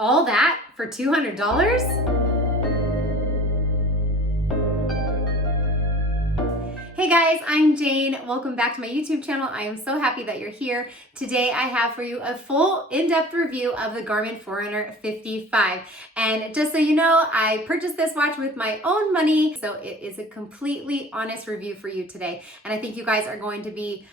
All that for $200? Hey guys, I'm Jane. Welcome back to my YouTube channel. I am so happy that you're here. Today I have for you a full in-depth review of the Garmin Forerunner 55. And just so you know, I purchased this watch with my own money, so it is a completely honest review for you today. And I think you guys are going to be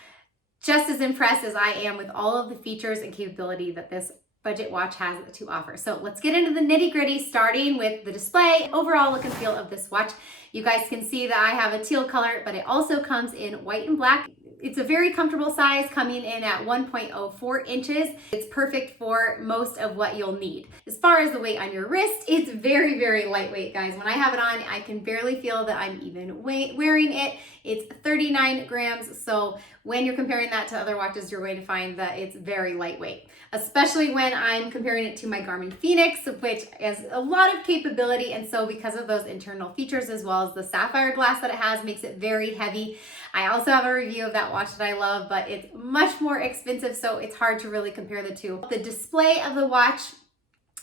just as impressed as I am with all of the features and capability that this budget watch has to offer. So let's get into the nitty gritty, starting with the display, overall look and feel of this watch. You guys can see that I have a teal color, but it also comes in white and black. It's a very comfortable size, coming in at 1.04 inches. It's perfect for most of what you'll need. As far as the weight on your wrist, it's very, very lightweight, guys. When I have it on, I can barely feel that I'm even wearing it. It's 39 grams, so when you're comparing that to other watches, you're going to find that it's very lightweight, especially when I'm comparing it to my Garmin Fenix, which has a lot of capability. And so because of those internal features, as well as the sapphire glass that it has, makes it very heavy. I also have a review of that watch that I love, but it's much more expensive, so it's hard to really compare the two. The display of the watch,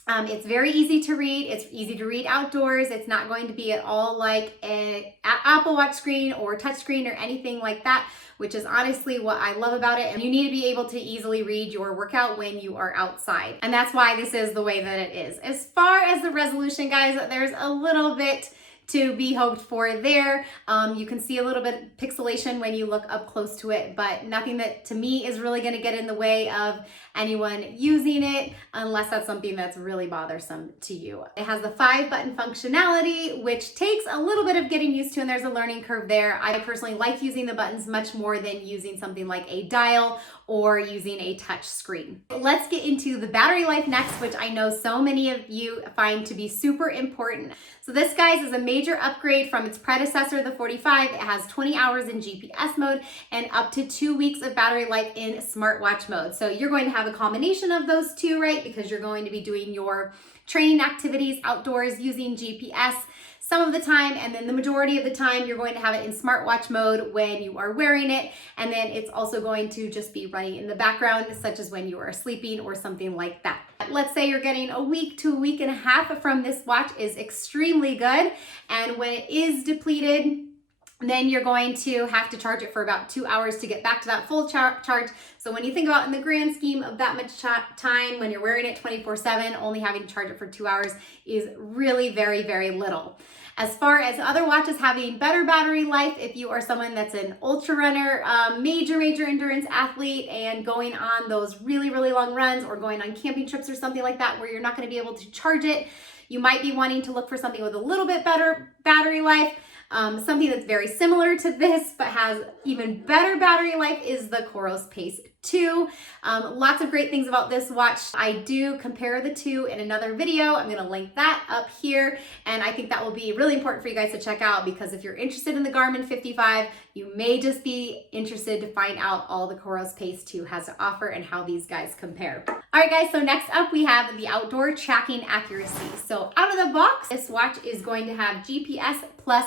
it's very easy to read. It's easy to read outdoors. It's not going to be at all like an Apple Watch screen or touch screen or anything like that, which is honestly what I love about it. And you need to be able to easily read your workout when you are outside. And that's why this is the way that it is. As far as the resolution, guys, there's a little bit to be hoped for there. You can see a little bit of pixelation when you look up close to it, but nothing that to me is really gonna get in the way of anyone using it, unless that's something that's really bothersome to you. It has the 5-button functionality, which takes a little bit of getting used to, and there's a learning curve there. I personally like using the buttons much more than using something like a dial or using a touch screen. Let's get into the battery life next, which I know so many of you find to be super important. So this, guys, is a major upgrade from its predecessor, the 45. It has 20 hours in GPS mode and up to 2 weeks of battery life in smartwatch mode. So you're going to have a combination of those two, right? Because you're going to be doing your training activities outdoors using GPS some of the time, and then the majority of the time you're going to have it in smartwatch mode when you are wearing it, and then it's also going to just be running in the background, such as when you are sleeping or something like that. Let's say you're getting a week to a week and a half from this watch is extremely good, and when it is depleted, then you're going to have to charge it for about 2 hours to get back to that full charge. So when you think about in the grand scheme of that much time, when you're wearing it 24/7, only having to charge it for 2 hours is really very, very little. As far as other watches having better battery life, if you are someone that's an ultra runner, major endurance athlete, and going on those really, really long runs or going on camping trips or something like that where you're not going to be able to charge it, you might be wanting to look for something with a little bit better battery life. Something that's very similar to this but has even better battery life is the Coros Pace 2. Lots of great things about this watch. I do compare the two in another video. I'm going to link that up here, and I think that will be really important for you guys to check out, because if you're interested in the Garmin 55, you may just be interested to find out all the Coros Pace 2 has to offer and how these guys compare. All right, guys, so next up we have the outdoor tracking accuracy. So out of the box, this watch is going to have GPS plus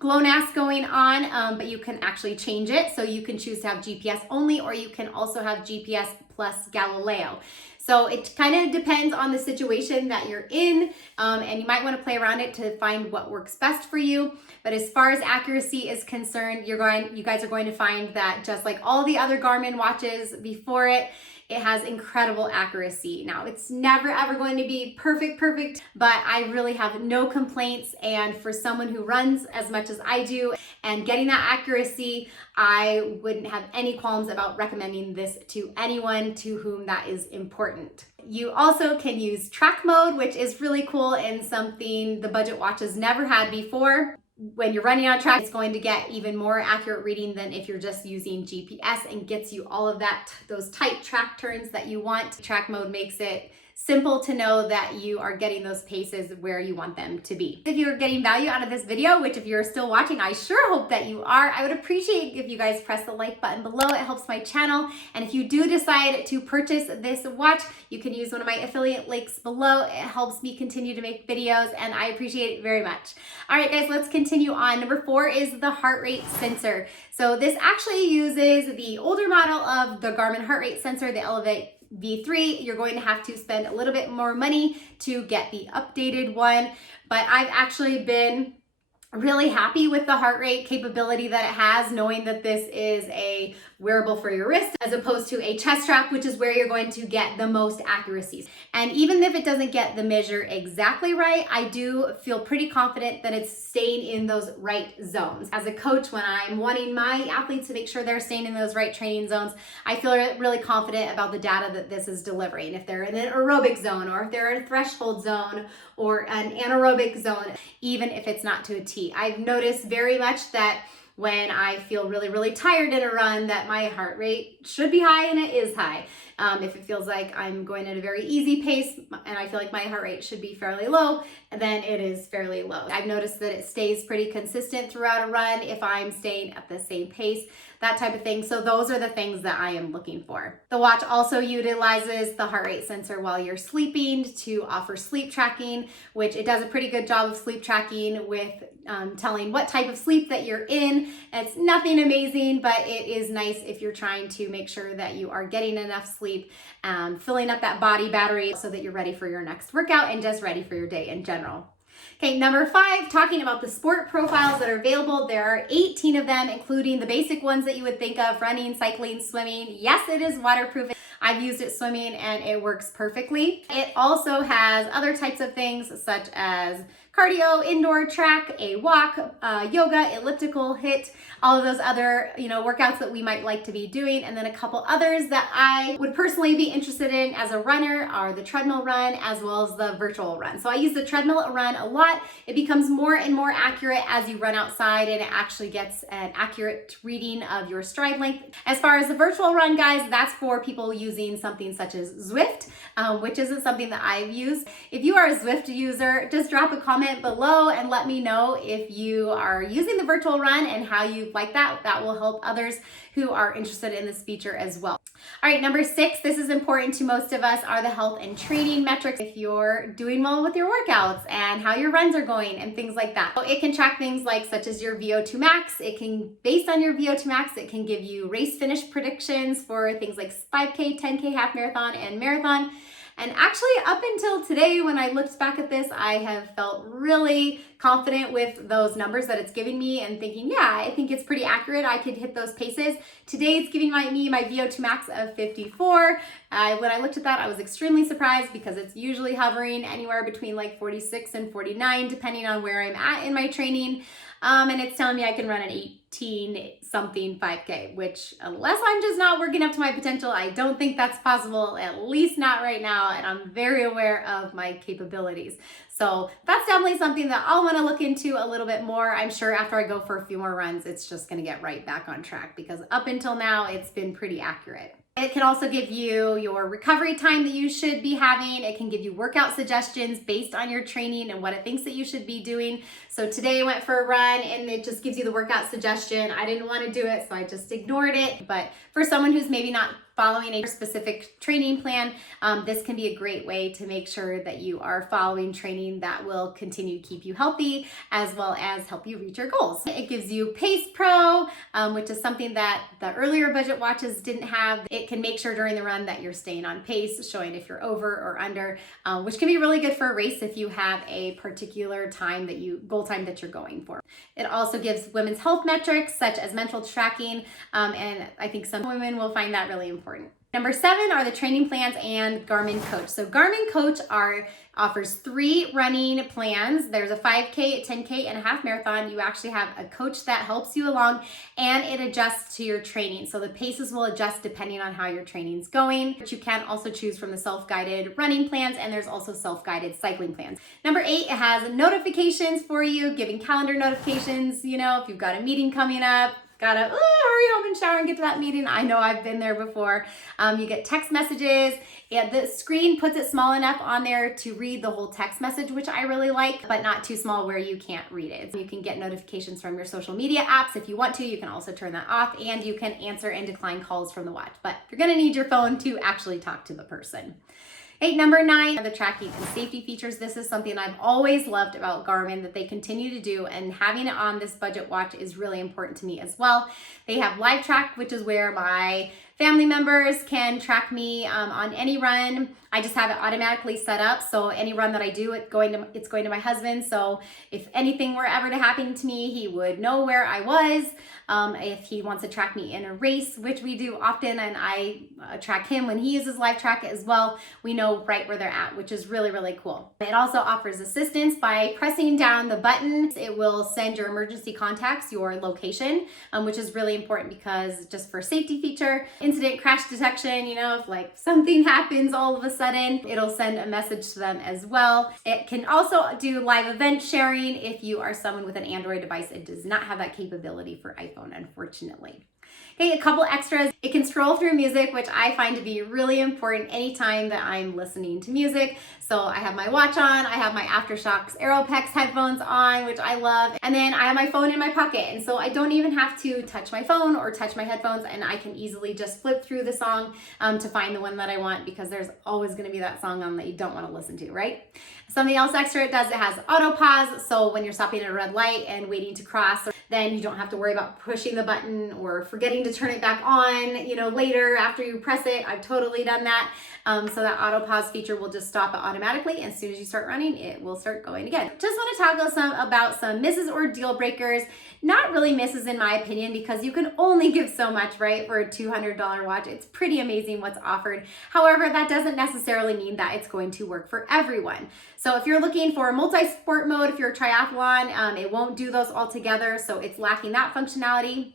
GLONASS going on, but you can actually change it. So you can choose to have GPS only, or you can also have GPS plus Galileo. So it kind of depends on the situation that you're in, and you might want to play around it to find what works best for you. But as far as accuracy is concerned, you guys are going to find that just like all the other Garmin watches before it, it has incredible accuracy. Now, it's never ever going to be perfect, but I really have no complaints. And for someone who runs as much as I do and getting that accuracy, I wouldn't have any qualms about recommending this to anyone to whom that is important. You also can use track mode, which is really cool and something the budget watches never had before. When you're running on track, it's going to get even more accurate reading than if you're just using GPS, and gets you all of those tight track turns that you want. Track mode makes it simple to know that you are getting those paces where you want them to be. If you're getting value out of this video, which if you're still watching, I sure hope that you are, I would appreciate if you guys press the like button below. It helps my channel. And if you do decide to purchase this watch, you can use one of my affiliate links below. It helps me continue to make videos, and I appreciate it very much. All right, guys, let's continue on. Number 4 is the heart rate sensor. So this actually uses the older model of the Garmin heart rate sensor, the Elevate V3, you're going to have to spend a little bit more money to get the updated one. But I've actually been really happy with the heart rate capability that it has, knowing that this is a wearable for your wrist as opposed to a chest strap, which is where you're going to get the most accuracies. And even if it doesn't get the measure exactly right, I do feel pretty confident that it's staying in those right zones. As a coach, when I'm wanting my athletes to make sure they're staying in those right training zones, I feel really confident about the data that this is delivering. If they're in an aerobic zone, or if they're in a threshold zone or an anaerobic zone, even if it's not to a T. I've noticed very much that when I feel really, really tired in a run, that my heart rate should be high, and it is high. If it feels like I'm going at a very easy pace and I feel like my heart rate should be fairly low, then it is fairly low. I've noticed that it stays pretty consistent throughout a run if I'm staying at the same pace, that type of thing. So those are the things that I am looking for. The watch also utilizes the heart rate sensor while you're sleeping to offer sleep tracking, which it does a pretty good job of sleep tracking with telling what type of sleep that you're in. It's nothing amazing, but it is nice if you're trying to make sure that you are getting enough sleep, filling up that body battery so that you're ready for your next workout and just ready for your day in general. Okay, number 5, talking about the sport profiles that are available. There are 18 of them, including the basic ones that you would think of: running, cycling, swimming. Yes, it is waterproof. I've used it swimming and it works perfectly. It also has other types of things such as cardio, indoor track, a walk, yoga, elliptical, HIIT, all of those other, workouts that we might like to be doing. And then a couple others that I would personally be interested in as a runner are the treadmill run as well as the virtual run. So I use the treadmill run a lot. It becomes more and more accurate as you run outside, and it actually gets an accurate reading of your stride length. As far as the virtual run, guys, that's for people using something such as Zwift, which isn't something that I've used. If you are a Zwift user, just drop a comment below and let me know if you are using the virtual run and how you like that. That will help others who are interested in this feature as well. All right, number 6, this is important to most of us, are the health and training metrics. If you're doing well with your workouts and how your runs are going and things like that. So it can track things like such as your VO2 max. It can, based on your VO2 max, it can give you race finish predictions for things like 5K, 10K, half marathon, and marathon. And actually, up until today, when I looked back at this, I have felt really confident with those numbers that it's giving me and thinking, yeah, I think it's pretty accurate. I could hit those paces. Today, it's giving me my VO2 max of 54. When I looked at that, I was extremely surprised because it's usually hovering anywhere between like 46 and 49, depending on where I'm at in my training. And it's telling me I can run an 18 something 5K, which unless I'm just not working up to my potential, I don't think that's possible, at least not right now. And I'm very aware of my capabilities. So that's definitely something that I'll want to look into a little bit more. I'm sure after I go for a few more runs, it's just going to get right back on track because up until now, it's been pretty accurate. It can also give you your recovery time that you should be having. It can give you workout suggestions based on your training and what it thinks that you should be doing. So today I went for a run and it just gives you the workout suggestion. I didn't want to do it, so I just ignored it. But for someone who's maybe not following a specific training plan, this can be a great way to make sure that you are following training that will continue to keep you healthy as well as help you reach your goals. It gives you Pace Pro, which is something that the earlier budget watches didn't have. It can make sure during the run that you're staying on pace, showing if you're over or under, which can be really good for a race if you have a particular time goal time that you're going for. It also gives women's health metrics such as mental tracking, and I think some women will find that really important. Number 7 are the training plans and Garmin Coach. So Garmin Coach offers 3 running plans. There's a 5K, 10K, and a half marathon. You actually have a coach that helps you along, and it adjusts to your training. So the paces will adjust depending on how your training's going. But you can also choose from the self-guided running plans, and there's also self-guided cycling plans. Number 8, it has notifications for you, giving calendar notifications, if you've got a meeting coming up, gotta hurry home and shower and get to that meeting. I know I've been there before. You get text messages, and the screen puts it small enough on there to read the whole text message, which I really like, but not too small where you can't read it. You can get notifications from your social media apps if you want to. You can also turn that off, and you can answer and decline calls from the watch, but you're gonna need your phone to actually talk to the person. Okay, number 9 are the tracking and safety features. This is something I've always loved about Garmin that they continue to do, and having it on this budget watch is really important to me as well. They have Live Track, which is where my Family members can track me on any run. I just have it automatically set up, so any run that I do, it's going to my husband. So if anything were ever to happen to me, he would know where I was. If he wants to track me in a race, which we do often, and I track him when he uses Live Track as well, we know right where they're at, which is really, really cool. It also offers assistance by pressing down the button. It will send your emergency contacts your location, which is really important because just for safety feature, incident crash detection, you know, if like something happens all of a sudden, it'll send a message to them as well. It can also do live event sharing if you are someone with an Android device. It does not have that capability for iPhone, unfortunately. Okay, a couple extras. It can scroll through music, which I find to be really important anytime that I'm listening to music. So I have my watch on, I have my Aftershokz Aeropex headphones on, which I love, and then I have my phone in my pocket. And so I don't even have to touch my phone or touch my headphones, and I can easily just flip through the song to find the one that I want, because there's always gonna be that song on that you don't wanna listen to, right? Something else extra it does, it has auto pause. So when you're stopping at a red light and waiting to cross, then you don't have to worry about pushing the button or forgetting to turn it back on, you know, later after you press it. I've totally done that. So that auto pause feature will just stop it automatically. And as soon as you start running, it will start going again. Just want to talk about some misses or deal breakers. Not really misses in my opinion, because you can only give so much, right, for a $200 watch. It's pretty amazing what's offered. However, that doesn't necessarily mean that it's going to work for everyone. So if you're looking for a multi-sport mode, if you're a triathlon, it won't do those all together. So it's lacking that functionality.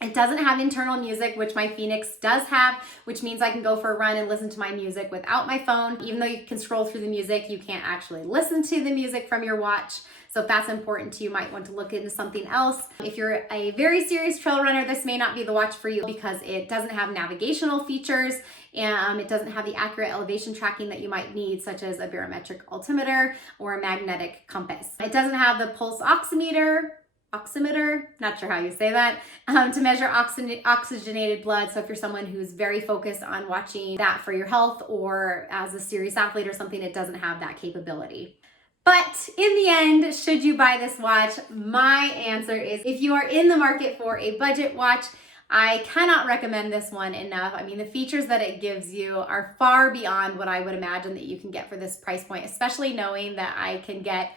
It doesn't have internal music, which my Fenix does have, which means I can go for a run and listen to my music without my phone. Even though you can scroll through the music, you can't actually listen to the music from your watch. So if that's important to you, you might want to look into something else. If you're a very serious trail runner, this may not be the watch for you, because it doesn't have navigational features, and it doesn't have the accurate elevation tracking that you might need, such as a barometric altimeter or a magnetic compass. It doesn't have the pulse oximeter, not sure how you say that, to measure oxygenated blood. So if you're someone who's very focused on watching that for your health, or as a serious athlete or something, it doesn't have that capability. But in the end, should you buy this watch? My answer is, if you are in the market for a budget watch, I cannot recommend this one enough. I mean, the features that it gives you are far beyond what I would imagine that you can get for this price point, especially knowing that I can get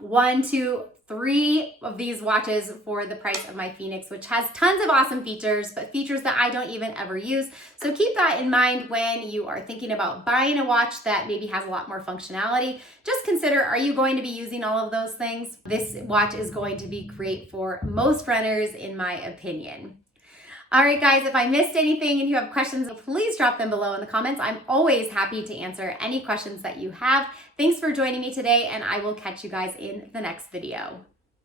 1, 2, 3 of these watches for the price of my Fenix, which has tons of awesome features, but features that I don't even ever use. So keep that in mind when you are thinking about buying a watch that maybe has a lot more functionality. Just consider, are you going to be using all of those things? This watch is going to be great for most runners, in my opinion. All right, guys, if I missed anything and you have questions, please drop them below in the comments. I'm always happy to answer any questions that you have. Thanks for joining me today, and I will catch you guys in the next video.